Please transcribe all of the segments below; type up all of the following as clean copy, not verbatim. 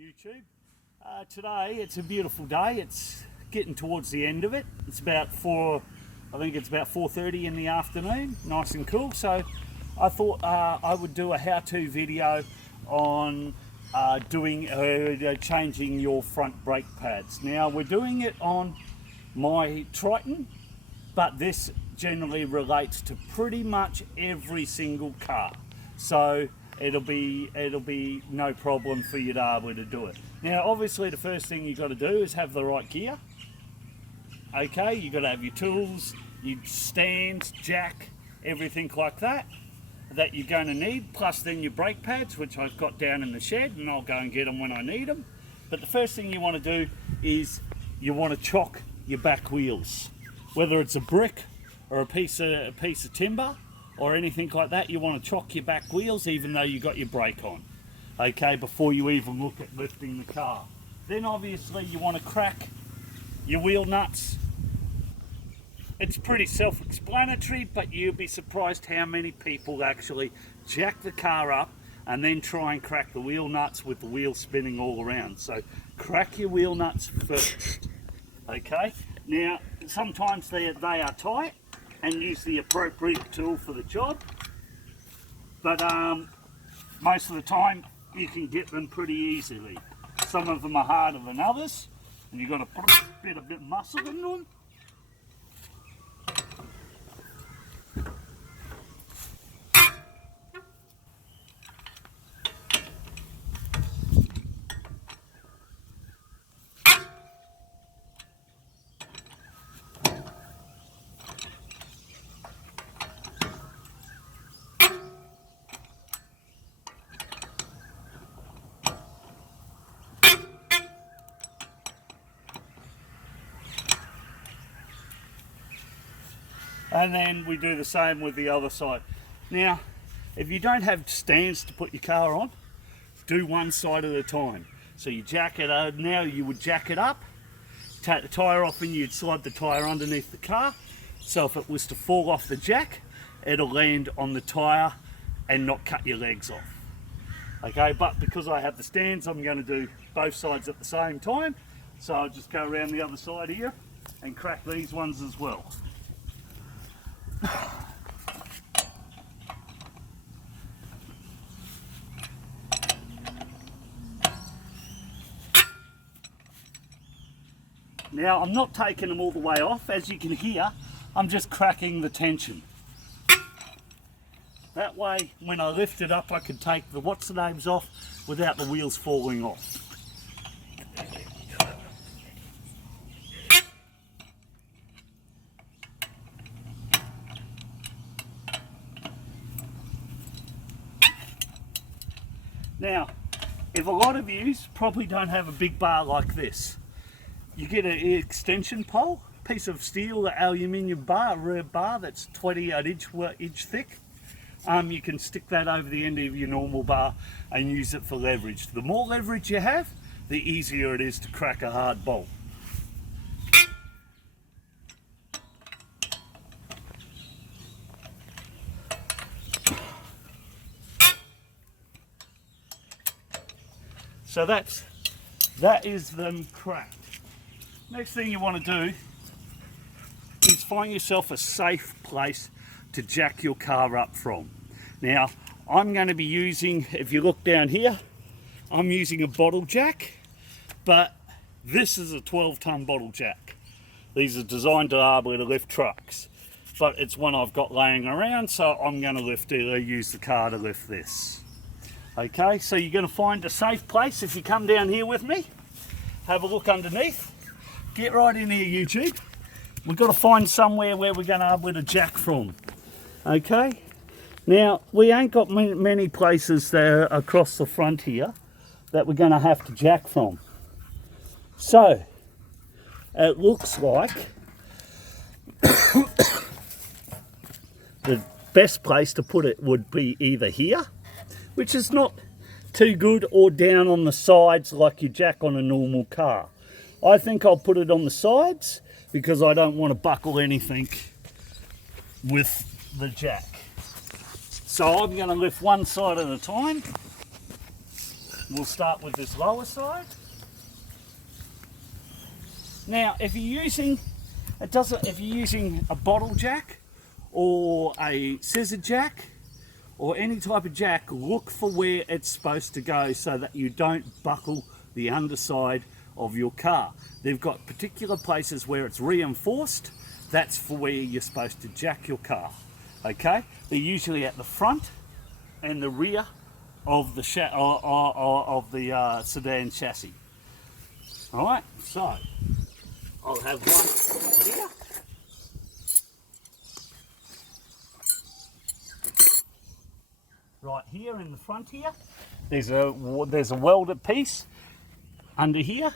YouTube. Today it's a beautiful day. It's getting towards the end of it. It's about I think it's about 4:30 in the afternoon, nice and cool. So I thought I would do a how-to video on changing your front brake pads. Now we're doing it on my Triton, but this generally relates to pretty much every single car. So it'll be no problem for you to be able to do it. Now obviously the first thing you've got to do is have the right gear. Okay, you've got to have your tools, your stands, jack, everything like that you're going to need, plus then your brake pads, which I've got down in the shed, and I'll go and get them when I need them. But the first thing you want to do is you want to chock your back wheels. Whether it's a brick or a piece of timber or anything like that, you want to chock your back wheels even though you got your brake on, okay, before you even look at lifting the car. Then obviously you want to crack your wheel nuts. It's pretty self-explanatory, but you'll be surprised how many people actually jack the car up and then try and crack the wheel nuts with the wheel spinning all around. So crack your wheel nuts first, okay? Now sometimes they are tight, and use the appropriate tool for the job, but most of the time you can get them pretty easily. Some of them are harder than others, and you've got to put a bit of muscle in them. And then we do the same with the other side. Now, if you don't have stands to put your car on, do one side at a time. So you jack it up, now you would jack it up, take the tyre off, and you'd slide the tyre underneath the car. So if it was to fall off the jack, it'll land on the tyre and not cut your legs off. Okay, but because I have the stands, I'm going to do both sides at the same time. So I'll just go around the other side here and crack these ones as well. Now I'm not taking them all the way off. As you can hear, I'm just cracking the tension. That way when I lift it up I can take the what's-the-names off without the wheels falling off. Now, if a lot of you probably don't have a big bar like this, you get an extension pole, piece of steel, an aluminium bar, a rear bar that's 28 inch thick. You can stick that over the end of your normal bar and use it for leverage. The more leverage you have, the easier it is to crack a hard bolt. So that is them cracked. Next thing you want to do is find yourself a safe place to jack your car up from. Now I'm going to be using, if you look down here, I'm using a bottle jack, but this is a 12-ton bottle jack. These are designed to be able to lift trucks, but it's one I've got laying around, so I'm going to use the car to lift this. Okay, so you're going to find a safe place if you come down here with me. Have a look underneath. Get right in here, YouTube. We've got to find somewhere where we're going to be able to jack from. Okay, now we ain't got many places there across the front here that we're going to have to jack from. So it looks like the best place to put it would be either here, which is not too good, or down on the sides like you jack on a normal car. I think I'll put it on the sides because I don't want to buckle anything with the jack. So I'm going to lift one side at a time. we'll start with this lower side. Now, if you're using a bottle jack or a scissor jack or any type of jack, look for where it's supposed to go so that you don't buckle the underside of your car. They've got particular places where it's reinforced. That's for where you're supposed to jack your car. Okay, they're usually at the front and the rear of the sedan chassis. All right, so I'll have one here. Right here in the front here, there's a welded piece under here.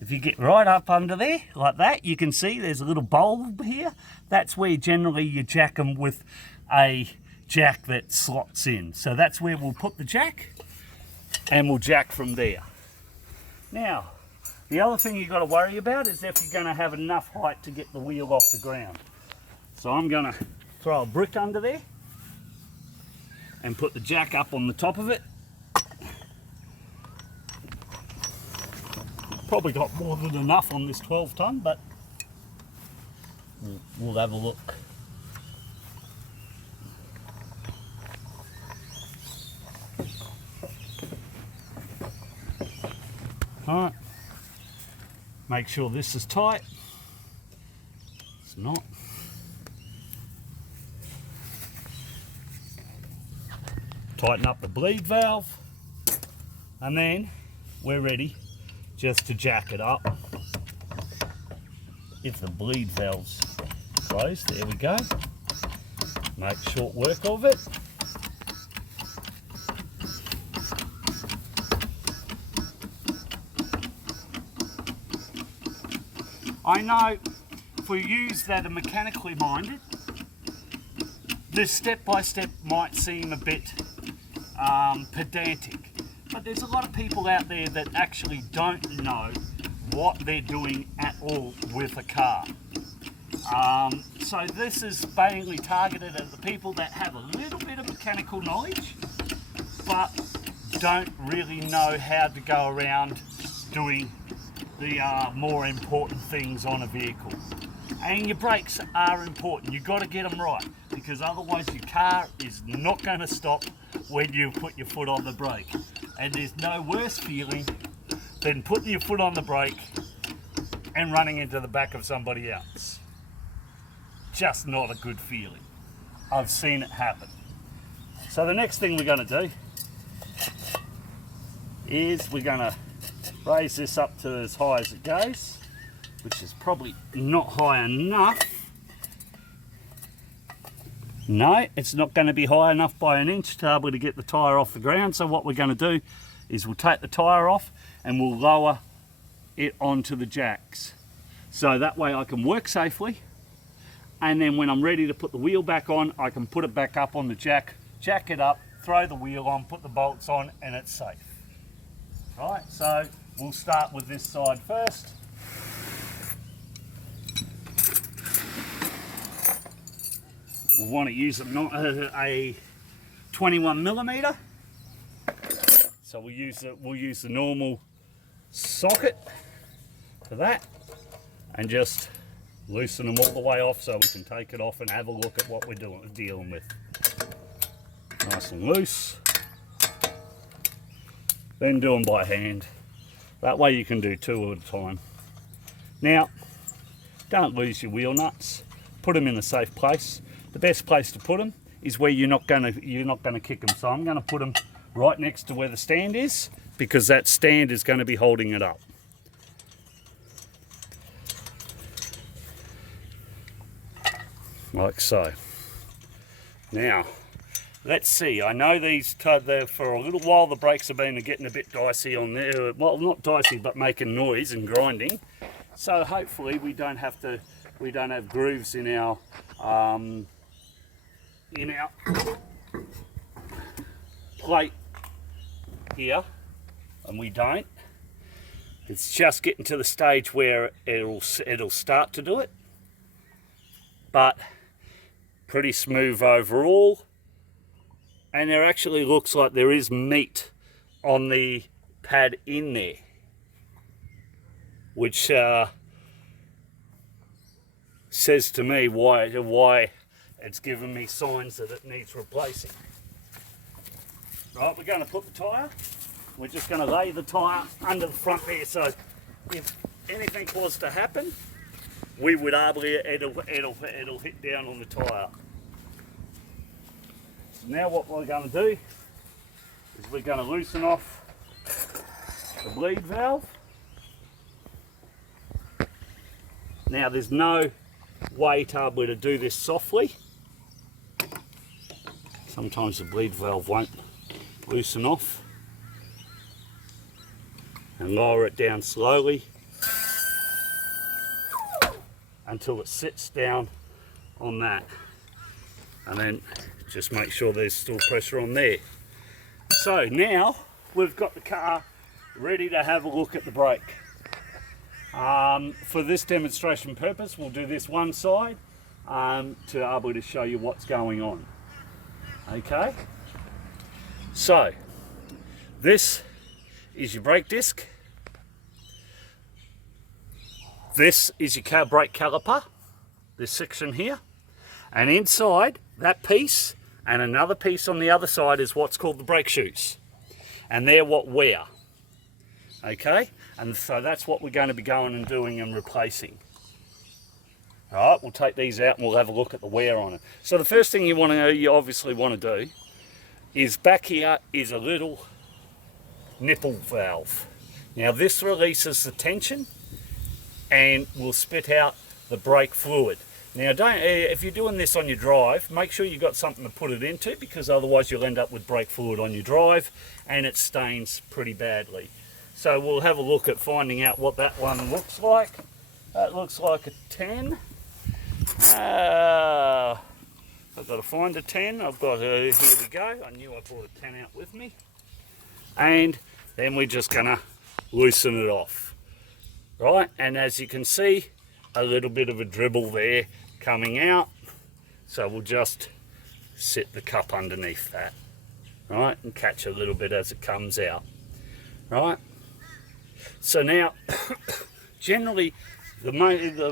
If you get right up under there like that, you can see there's a little bulb here. That's where generally you jack them with a jack that slots in. So that's where we'll put the jack, and we'll jack from there. Now, the other thing you've got to worry about is if you're going to have enough height to get the wheel off the ground. So I'm going to throw a brick under there and put the jack up on the top of it. Probably got more than enough on this 12 ton, but we'll have a look. All right, make sure this is tight. It's not. Tighten up the bleed valve, and then we're ready just to jack it up. If the bleed valve's closed, there we go. Make short work of it. I know for yous that are mechanically minded, this step-by-step might seem a bit pedantic, but there's a lot of people out there that actually don't know what they're doing at all with a car. So this is mainly targeted at the people that have a little bit of mechanical knowledge, but don't really know how to go around doing the more important things on a vehicle. And your brakes are important. You've got to get them right, because otherwise your car is not going to stop when you put your foot on the brake. And there's no worse feeling than putting your foot on the brake and running into the back of somebody else. Just not a good feeling. I've seen it happen. So the next thing we're going to do is we're going to raise this up to as high as it goes, which is probably not high enough. No, it's not going to be high enough by an inch to be able to get the tyre off the ground. So what we're going to do is we'll take the tyre off and we'll lower it onto the jacks. So that way I can work safely, and then when I'm ready to put the wheel back on, I can put it back up on the jack, jack it up, throw the wheel on, put the bolts on, and it's safe. Right, so we'll start with this side first. We'll want to use a 21mm. So we'll use the normal socket for that, and just loosen them all the way off so we can take it off and have a look at what we're dealing with. Nice and loose. Then do them by hand. That way you can do two at a time. Now, don't lose your wheel nuts. Put them in a safe place. The best place to put them is where you're not going to kick them. So I'm going to put them right next to where the stand is, because that stand is going to be holding it up. Like so. Now, let's see. I know these, for a little while the brakes have been getting a bit dicey on there. Well, not dicey, but making noise and grinding. So hopefully we don't have grooves in our plate here, and we don't. It's just getting to the stage where it'll start to do it, but pretty smooth overall. And there actually looks like there is meat on the pad in there, which says to me why it's given me signs that it needs replacing. Right, we're going to put the tyre. We're just going to lay the tyre under the front there, so if anything was to happen, we would it'll hit down on the tyre. So now what we're going to do is we're going to loosen off the bleed valve. Now there's no way to be able to do this softly. Sometimes the bleed valve won't loosen off. And lower it down slowly until it sits down on that, and then just make sure there's still pressure on there. So now we've got the car ready to have a look at the brake. For this demonstration purpose, we'll do this one side to be able to show you what's going on. Okay, so this is your brake disc. This is your brake caliper, this section here. And inside that piece and another piece on the other side is what's called the brake shoes. And they're what wear. Okay, and so that's what we're going to be going and doing and replacing. All right, we'll take these out and we'll have a look at the wear on it. So the first thing you obviously want to do is back here is a little nipple valve. Now this releases the tension and will spit out the brake fluid. Now if you're doing this on your drive, make sure you've got something to put it into, because otherwise you'll end up with brake fluid on your drive and it stains pretty badly. So we'll have a look at finding out what that one looks like. That looks like a 10. I've got to find a 10. I've got here we go. I knew I brought a 10 out with me. And then we're just going to loosen it off. Right, and as you can see, a little bit of a dribble there coming out. So we'll just sit the cup underneath that. Right, and catch a little bit as it comes out. Right. So now, generally, the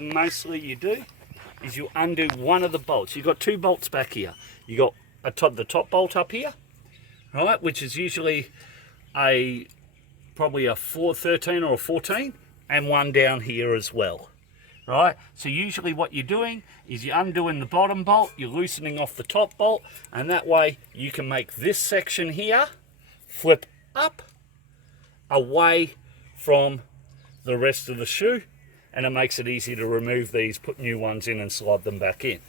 mostly you do is you undo one of the bolts. You've got two bolts back here. You got the top bolt up here, right, which is usually probably a 13 or a 14, and one down here as well, right? So usually what you're doing is you're undoing the bottom bolt, you're loosening off the top bolt, and that way you can make this section here flip up away from the rest of the shoe, and it makes it easy to remove these, put new ones in and slide them back in.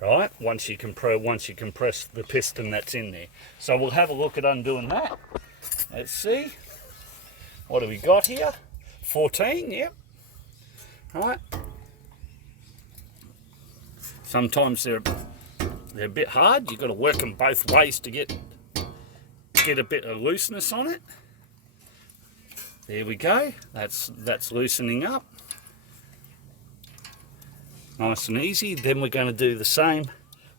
Right, once you compress the piston that's in there. So we'll have a look at undoing that. Let's see, what do we got here? 14, yep. Right. Sometimes they're a bit hard. You've got to work them both ways to get a bit of looseness on it. There we go. That's loosening up. Nice and easy. Then we're going to do the same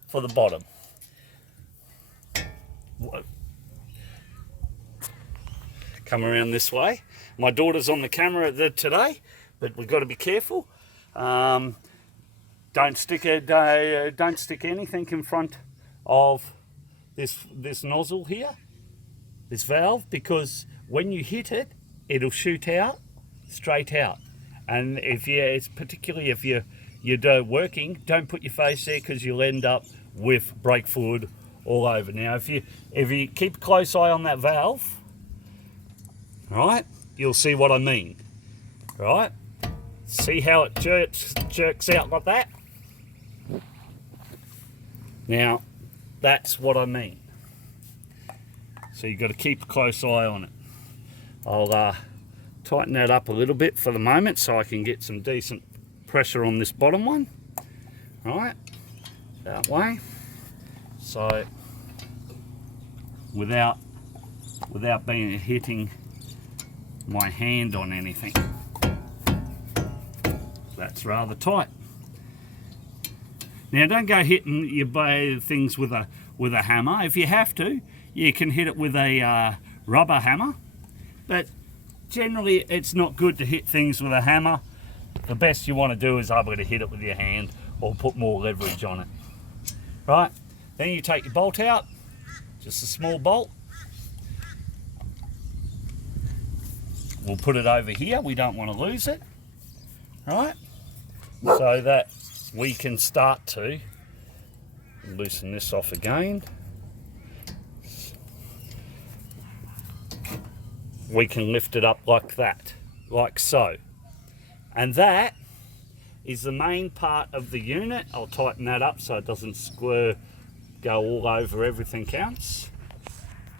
for the bottom. Come around this way. My daughter's on the camera today, but we've got to be careful. Don't stick anything in front of this nozzle here, this valve, because when you hit it, it'll shoot out straight out. And particularly if you're working, don't put your face there, because you'll end up with brake fluid all over. Now if you keep a close eye on that valve, right, you'll see what I mean. Right, see how it jerks out like that? Now that's what I mean. So you've got to keep a close eye on it. I'll tighten that up a little bit for the moment so I can get some decent pressure on this bottom one. Right, that way. So without hitting my hand on anything. That's rather tight. Now don't go hitting your things with a hammer. If you have to, you can hit it with a rubber hammer. but generally it's not good to hit things with a hammer. The best you want to do is able to hit it with your hand or put more leverage on it. Right, then you take your bolt out, just a small bolt. We'll put it over here, we don't want to lose it, right? So that we can start to loosen this off again. We can lift it up like that, like so. And that is the main part of the unit. I'll tighten that up so it doesn't go all over everything else.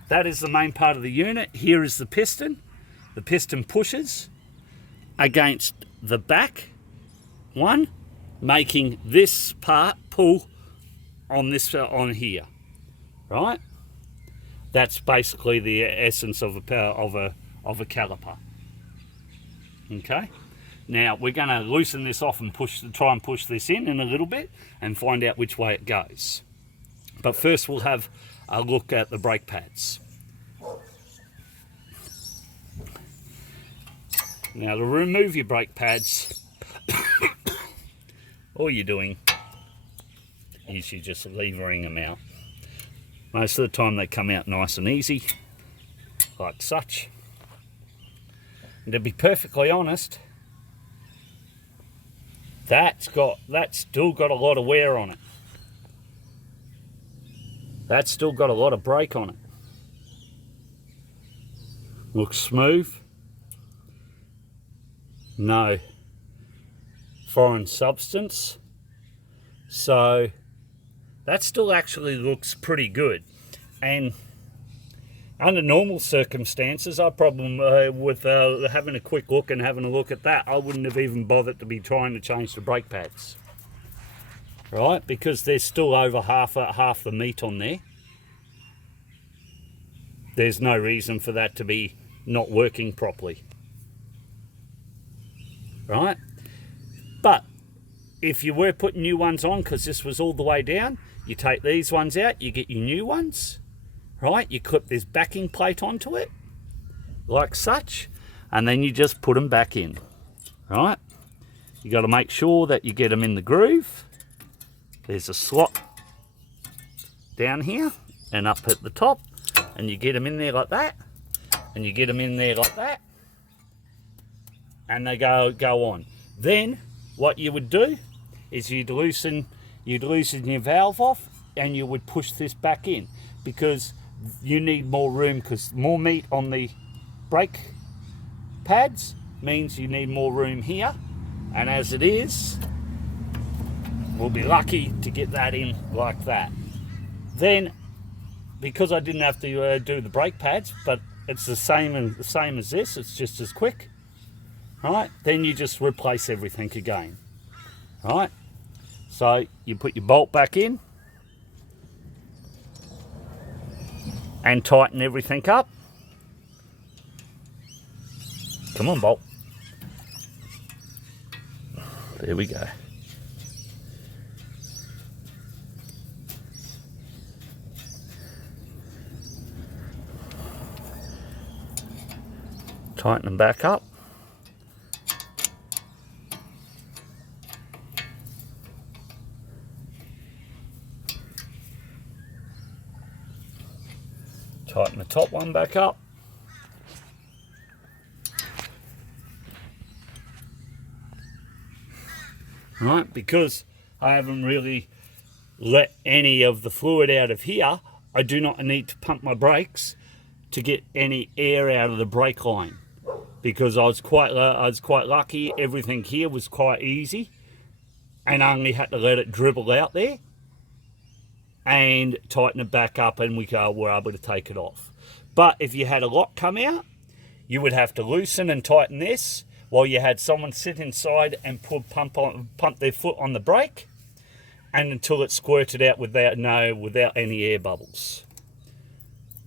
That is the main part of the unit. Here is the piston. The piston pushes against the back one, making this part pull on this on here, right? That's basically the essence of a caliper. Okay. Now we're going to loosen this off and try and push this in a little bit and find out which way it goes. But first we'll have a look at the brake pads. Now to remove your brake pads, all you're doing is you're just levering them out. Most of the time they come out nice and easy, like such. And to be perfectly honest, that's still got a lot of wear on it. That's still got a lot of brake on it. Looks smooth. No foreign substance. So that still actually looks pretty good. And under normal circumstances, I probably with having a quick look and having a look at that, I wouldn't have even bothered to be trying to change the brake pads, right? Because there's still over half the meat on there. There's no reason for that to be not working properly, right? But if you were putting new ones on, because this was all the way down, you take these ones out, you get your new ones, right? You clip this backing plate onto it, like such, and then you just put them back in, right? You got to make sure that you get them in the groove. There's a slot down here and up at the top, and you get them in there like that, and you get them in there like that, and they go on. Then what you would do is you'd loosen your valve off, and you would push this back in, because you need more room, because more meat on the brake pads means you need more room here, and as it is, we'll be lucky to get that in like that. Then, because I didn't have to do the brake pads, but it's the same as this, it's just as quick, right? Then you just replace everything again, right? So you put your bolt back in and tighten everything up. Come on, bolt. There we go. Tighten them back up. Tighten the top one back up. Right, because I haven't really let any of the fluid out of here, I do not need to pump my brakes to get any air out of the brake line, because I was quite lucky. Everything here was quite easy, and I only had to let it dribble out there and tighten it back up, and were able to take it off. But if you had a lot come out, you would have to loosen and tighten this while you had someone sit inside and pump their foot on the brake, and until it squirted out without any air bubbles.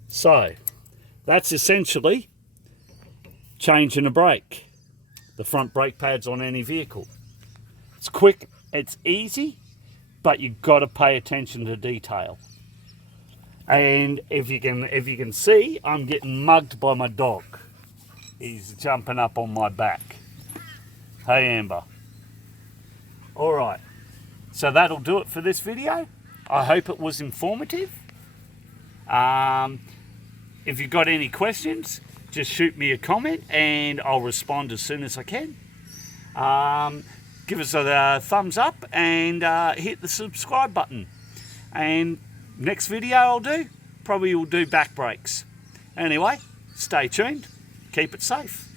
So that's essentially changing a brake, the front brake pads on any vehicle. It's quick, it's easy, but you've got to pay attention to detail. And if you can see, I'm getting mugged by my dog. He's jumping up on my back. Hey, Amber. All right, so that'll do it for this video. I hope it was informative. If you've got any questions, just shoot me a comment and I'll respond as soon as I can. Give us a thumbs up and hit the subscribe button. And next video I'll do, probably will do back brakes. Anyway, stay tuned, keep it safe.